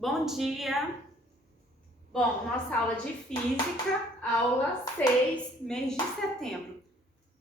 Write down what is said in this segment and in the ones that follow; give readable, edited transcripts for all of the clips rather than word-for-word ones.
Bom dia! Bom, nossa aula de física, aula 6, mês de setembro.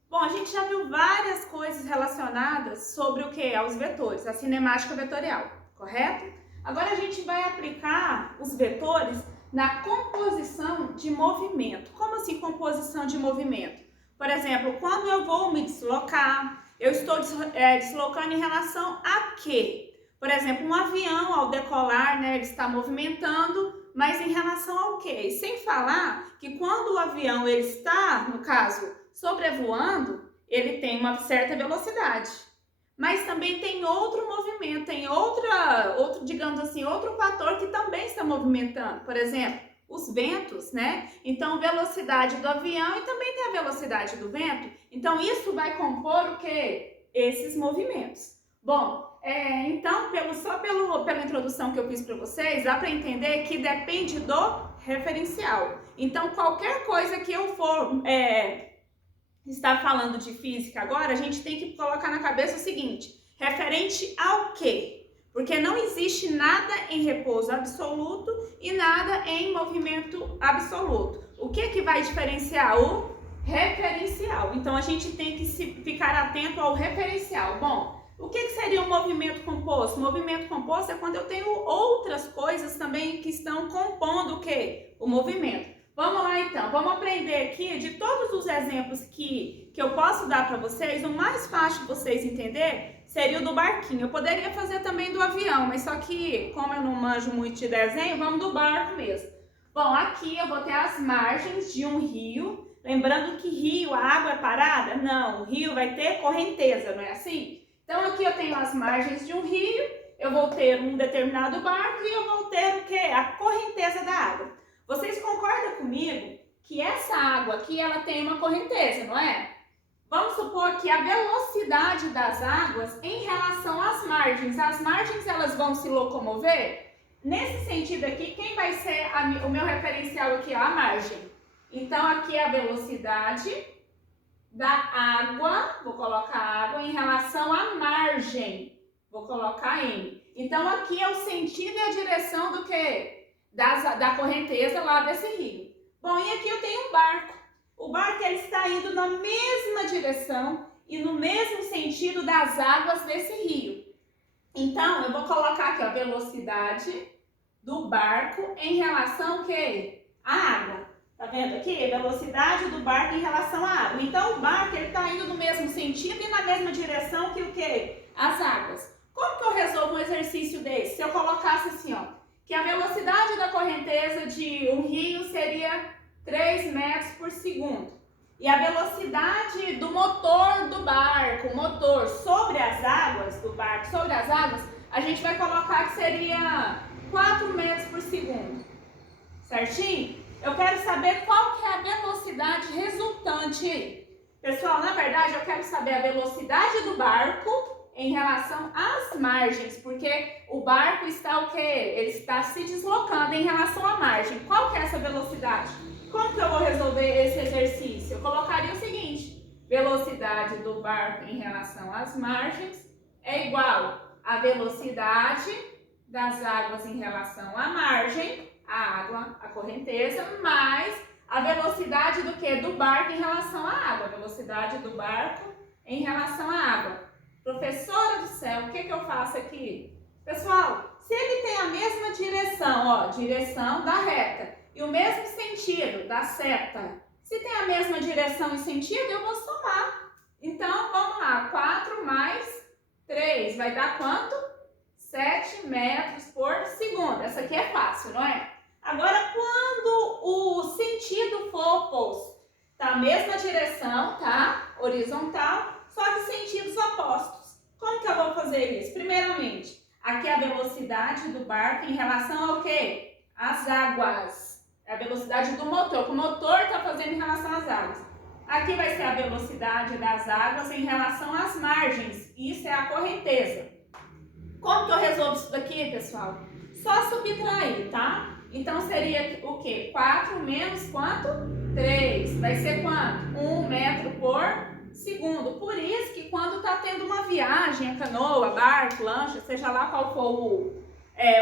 Bom, a gente já viu várias coisas relacionadas sobre o que? Aos vetores, a cinemática vetorial, correto? Agora a gente vai aplicar os vetores na composição de movimento. Como assim composição de movimento? Por exemplo, quando eu vou me deslocar, eu estou deslocando em relação a quê? Por exemplo, um avião ao decolar, ele está movimentando, mas em relação ao quê? Sem falar que quando o avião ele está, no caso, sobrevoando, ele tem uma certa velocidade. Mas também tem outro movimento, tem outro, digamos assim, outro fator que também está movimentando. Por exemplo, os ventos, Então, velocidade do avião e também tem a velocidade do vento. Então, isso vai compor o quê? Esses movimentos. Bom, então, pela introdução que eu fiz para vocês, dá para entender que depende do referencial. Então, qualquer coisa que eu for estar falando de física agora, a gente tem que colocar na cabeça o seguinte, referente ao quê? Porque não existe nada em repouso absoluto e nada em movimento absoluto. O que vai diferenciar? O referencial. Então, a gente tem que ficar atento ao referencial. Bom, o que seria um movimento composto? Movimento composto é quando eu tenho outras coisas também que estão compondo o quê? O movimento. Vamos lá então, vamos aprender aqui de todos os exemplos que eu posso dar para vocês, o mais fácil de vocês entender seria o do barquinho. Eu poderia fazer também do avião, mas só que como eu não manjo muito de desenho, vamos do barco mesmo. Bom, aqui eu vou ter as margens de um rio, lembrando que rio, a água é parada? Não, o rio vai ter correnteza, não é assim? Então aqui eu tenho as margens de um rio, eu vou ter um determinado barco e eu vou ter o quê? A correnteza da água. Vocês concordam comigo que essa água aqui, ela tem uma correnteza, não é? Vamos supor que a velocidade das águas em relação às margens elas vão se locomover? Nesse sentido aqui, quem vai ser o meu referencial aqui? A margem. Então aqui é a velocidade da água, vou colocar água em relação à margem, vou colocar M. Então aqui é o sentido e a direção do quê? Da correnteza lá desse rio. Bom, e aqui eu tenho um barco. O barco ele está indo na mesma direção e no mesmo sentido das águas desse rio. Então, eu vou colocar aqui a velocidade do barco em relação ao quê? À água. Tá vendo aqui? A velocidade do barco em relação à água. Então, o barco ele está indo no mesmo sentido e na mesma direção que o quê? As águas. Como que eu resolvo um exercício desse? Se eu colocasse assim, ó, que a velocidade da correnteza de um rio seria 3 metros por segundo. E a velocidade do motor do barco, o motor sobre as águas, do barco sobre as águas, a gente vai colocar que seria 4 metros por segundo. Certinho? Eu quero saber qual que é a velocidade resultante. Pessoal, na verdade, eu quero saber a velocidade do barco em relação às margens, porque o barco está o quê? Ele está se deslocando em relação à margem. Qual que é essa velocidade? Como que eu vou resolver esse exercício? Eu colocaria o seguinte, velocidade do barco em relação às margens é igual a velocidade das águas em relação à margem, a água, a correnteza, mais a velocidade do que? Do barco em relação à água, velocidade do barco em relação à água. Professora do céu, o que eu faço aqui? Pessoal, se ele tem a mesma direção, ó, direção da reta, e o mesmo sentido da seta, se tem a mesma direção e sentido, eu vou somar. Então, vamos lá, 4 mais 3, vai dar quanto? 7 metros por segundo. Essa aqui é fácil, não é? Agora, quando o sentido for oposto, tá? A mesma direção, tá? Horizontal, só que sentidos opostos. Como que eu vou fazer isso? Primeiramente, aqui é a velocidade do barco em relação ao quê? Às águas. É a velocidade do motor, que o motor está fazendo em relação às águas. Aqui vai ser a velocidade das águas em relação às margens. Isso é a correnteza. Como que eu resolvo isso daqui, pessoal? Só subtrair, tá? Então, seria o quê? 4 menos quanto? 3. Vai ser quanto? 1 metro por segundo. Por isso que quando está tendo uma viagem, a canoa, barco, lancha, seja lá qual for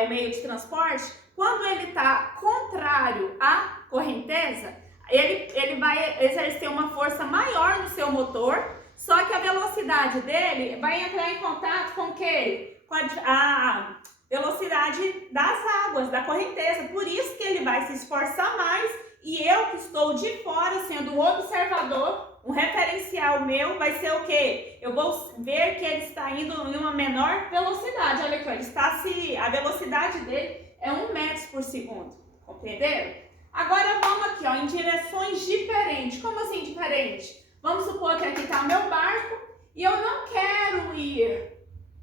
o meio de transporte, quando ele está contrário à correnteza, ele vai exercer uma força maior no seu motor, só que a velocidade dele vai entrar em contato com o quê? Com a velocidade das águas, da correnteza. Por isso que ele vai se esforçar mais e eu que estou de fora, sendo um observador, um referencial meu, vai ser o quê? Eu vou ver que ele está indo em uma menor velocidade. Olha aqui, a velocidade dele é 1 metro por segundo. Compreenderam? Agora vamos aqui, ó, em direções diferentes. Como assim diferente? Vamos supor que aqui está o meu barco e eu não quero ir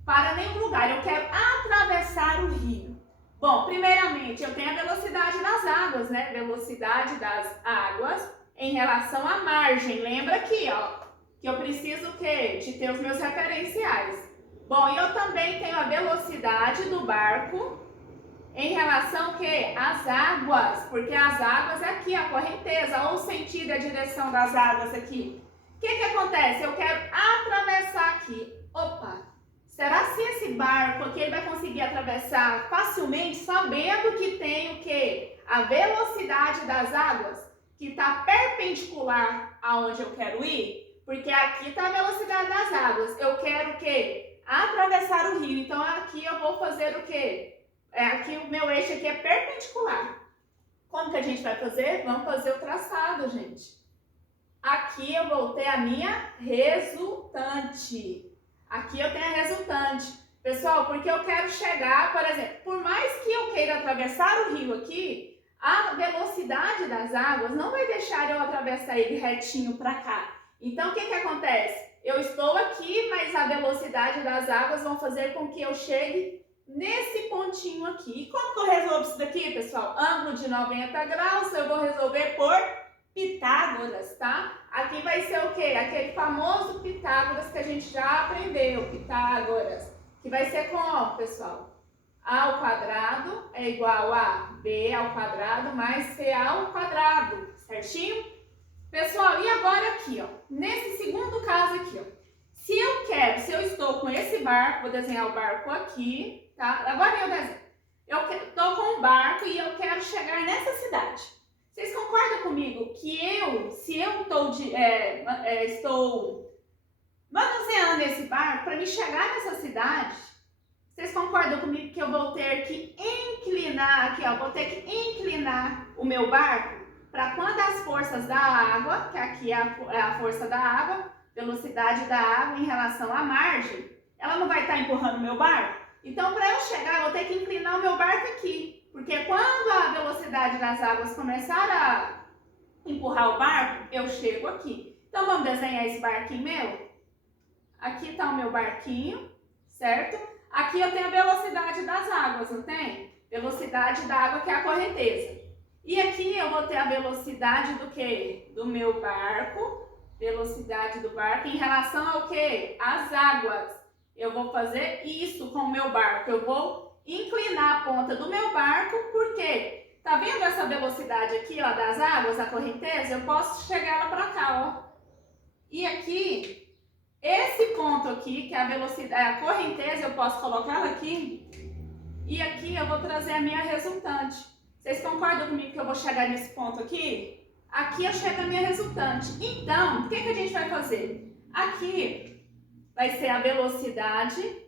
para nenhum lugar, eu quero atravessar o rio. Bom, primeiramente eu tenho a velocidade das águas, né? Velocidade das águas em relação à margem. Lembra aqui, ó, que eu preciso o quê? De ter os meus referenciais. Bom, e eu também tenho a velocidade do barco em relação ao quê? Às águas, porque as águas é aqui, a correnteza, ou o sentido e a direção das águas aqui. O que acontece? Eu quero atravessar aqui. Opa! Será que esse barco aqui ele vai conseguir atravessar facilmente, sabendo que tem o quê? A velocidade das águas, que está perpendicular aonde eu quero ir? Porque aqui está a velocidade das águas. Eu quero o quê? Atravessar o rio. Então aqui eu vou fazer o quê? Aqui o meu eixo aqui é perpendicular. Como que a gente vai fazer? Vamos fazer o traçado, gente. Aqui eu vou ter a minha resultante. Aqui eu tenho a resultante. Pessoal, porque eu quero chegar, por exemplo, por mais que eu queira atravessar o rio aqui, a velocidade das águas não vai deixar eu atravessar ele retinho para cá. Então, o que acontece? Eu estou aqui, mas a velocidade das águas vão fazer com que eu chegue nesse pontinho aqui. E como que eu resolvo isso daqui, pessoal? Ângulo de 90 graus, eu vou resolver por Pitágoras, tá? Aqui vai ser o quê? Aquele famoso Pitágoras que a gente já aprendeu, Pitágoras. Que vai ser como, pessoal? A ao quadrado é igual a B ao quadrado mais C ao quadrado, certinho? Pessoal, e agora aqui, ó, nesse segundo caso aqui, ó, se eu estou com esse barco, vou desenhar o barco aqui, tá? Agora eu desenho. Eu estou com um barco e eu quero chegar nessa cidade. Vocês concordam comigo que se eu estou manuseando esse barco para me chegar nessa cidade, vocês concordam comigo que eu vou ter que inclinar aqui, ó, vou ter que inclinar o meu barco para quando as forças da água, que aqui é a força da água, velocidade da água em relação à margem, ela não vai estar empurrando o meu barco? Então, para eu chegar, eu vou ter que inclinar o meu barco aqui. Porque quando a velocidade das águas começar a empurrar o barco, eu chego aqui. Então, vamos desenhar esse barquinho meu? Aqui está o meu barquinho, certo? Aqui eu tenho a velocidade das águas, não tem? Velocidade da água, que é a correnteza. E aqui eu vou ter a velocidade do quê? Do meu barco. Velocidade do barco em relação ao quê? Às águas. Eu vou fazer isso com o meu barco. Eu vou inclinar a ponta do meu barco, porque tá vendo essa velocidade aqui, ó, das águas, a correnteza? Eu posso chegar ela para cá, ó. E aqui, esse ponto aqui, que é a velocidade, a correnteza, eu posso colocar ela aqui. E aqui eu vou trazer a minha resultante. Vocês concordam comigo que eu vou chegar nesse ponto aqui? Aqui eu chego a minha resultante. Então, o que a gente vai fazer? Aqui vai ser a velocidade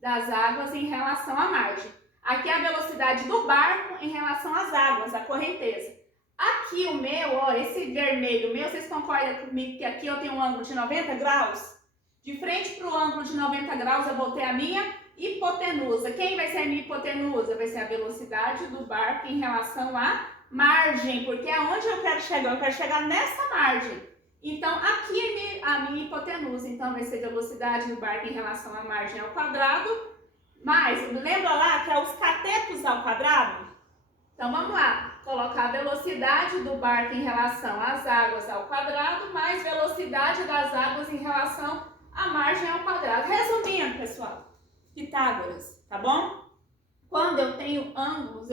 das águas em relação à margem. Aqui é a velocidade do barco em relação às águas, a correnteza. Aqui o meu, ó, esse vermelho meu, vocês concordam comigo que aqui eu tenho um ângulo de 90 graus? De frente para o ângulo de 90 graus eu vou ter a minha hipotenusa. Quem vai ser a minha hipotenusa? Vai ser a velocidade do barco em relação à margem, porque é onde eu quero chegar. Eu quero chegar nessa margem. Então, aqui é a minha hipotenusa. Então, vai ser a velocidade do barco em relação à margem ao quadrado. Mas, lembra lá que é os catetos ao quadrado? Então, vamos lá. Colocar a velocidade do barco em relação às águas ao quadrado, mais velocidade das águas em relação à margem ao quadrado. Resumindo, pessoal, Pitágoras, tá bom? Quando eu tenho ângulos,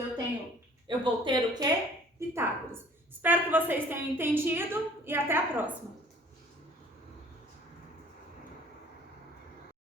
eu vou ter o quê? Pitágoras. Espero que vocês tenham entendido e até a próxima.